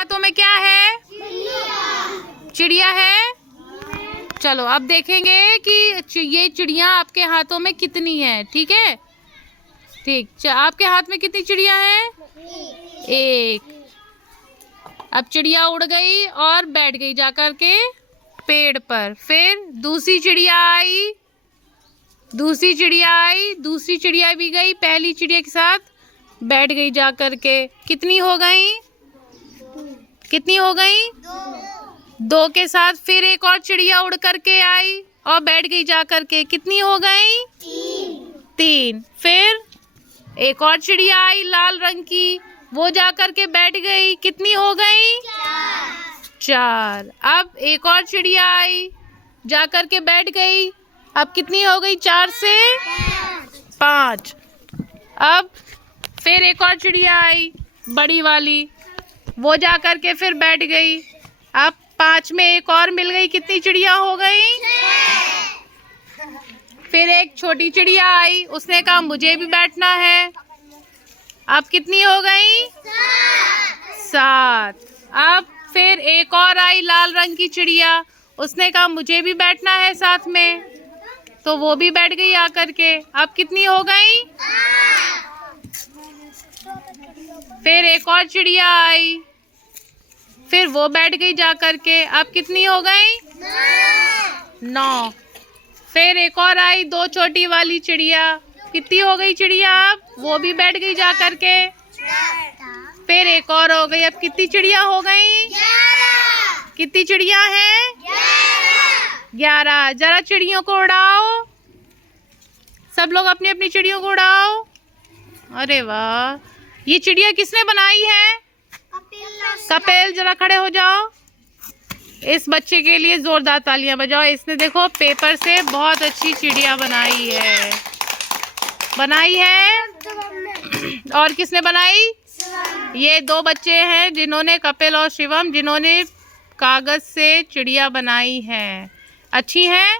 हाथों में क्या है? चिड़िया है। चलो अब देखेंगे कि ये चिड़िया आपके हाथों में कितनी है। ठीक है, ठीक। आपके हाथ में कितनी चिड़िया है? एक। अब चिड़िया उड़ गई और बैठ गई जाकर के पेड़ पर। फिर दूसरी चिड़िया आई, दूसरी चिड़िया आई, दूसरी चिड़िया भी गई, पहली चिड़िया के साथ बैठ गई जाकर के। कितनी हो गई? कितनी हो गई? दो के साथ फिर एक और चिड़िया उड़ करके आई और बैठ गई जाकर के। कितनी हो गई? तीन। फिर एक और चिड़िया आई लाल रंग की, वो जाकर के बैठ गई। कितनी हो गई? चार। अब एक और चिड़िया आई, जाकर के बैठ गई। अब कितनी हो गई? चार से पाँच। अब फिर एक और चिड़िया आई बड़ी वाली, वो जाकर के फिर बैठ गई। अब पाँच में एक और मिल गई। कितनी चिड़िया हो गई? फिर एक छोटी चिड़िया आई, उसने कहा मुझे भी बैठना है। अब कितनी हो गई? सात। अब फिर एक और आई लाल रंग की चिड़िया, उसने कहा मुझे भी बैठना है साथ में, तो वो भी बैठ गई आकर के। अब कितनी हो गई? फिर एक और चिड़िया आई, फिर वो बैठ गई जाकर के। अब कितनी हो गई? 9। फिर एक और आई दो छोटी वाली चिड़िया। कितनी हो गई चिड़िया? अब वो भी बैठ गई जाकर के। फिर एक और हो गई। अब कितनी चिड़िया हो गई? 11। कितनी चिड़िया है? 11। जरा चिड़ियों को उड़ाओ, सब लोग अपनी अपनी चिड़ियों को उड़ाओ। अरे वाह, ये चिड़िया किसने बनाई है? कपिल। जरा खड़े हो जाओ, इस बच्चे के लिए जोरदार तालियां बजाओ। इसने देखो पेपर से बहुत अच्छी चिड़िया बनाई है। बनाई है। और किसने बनाई? ये दो बच्चे हैं जिन्होंने, कपिल और शिवम, जिन्होंने कागज से चिड़िया बनाई है। अच्छी है।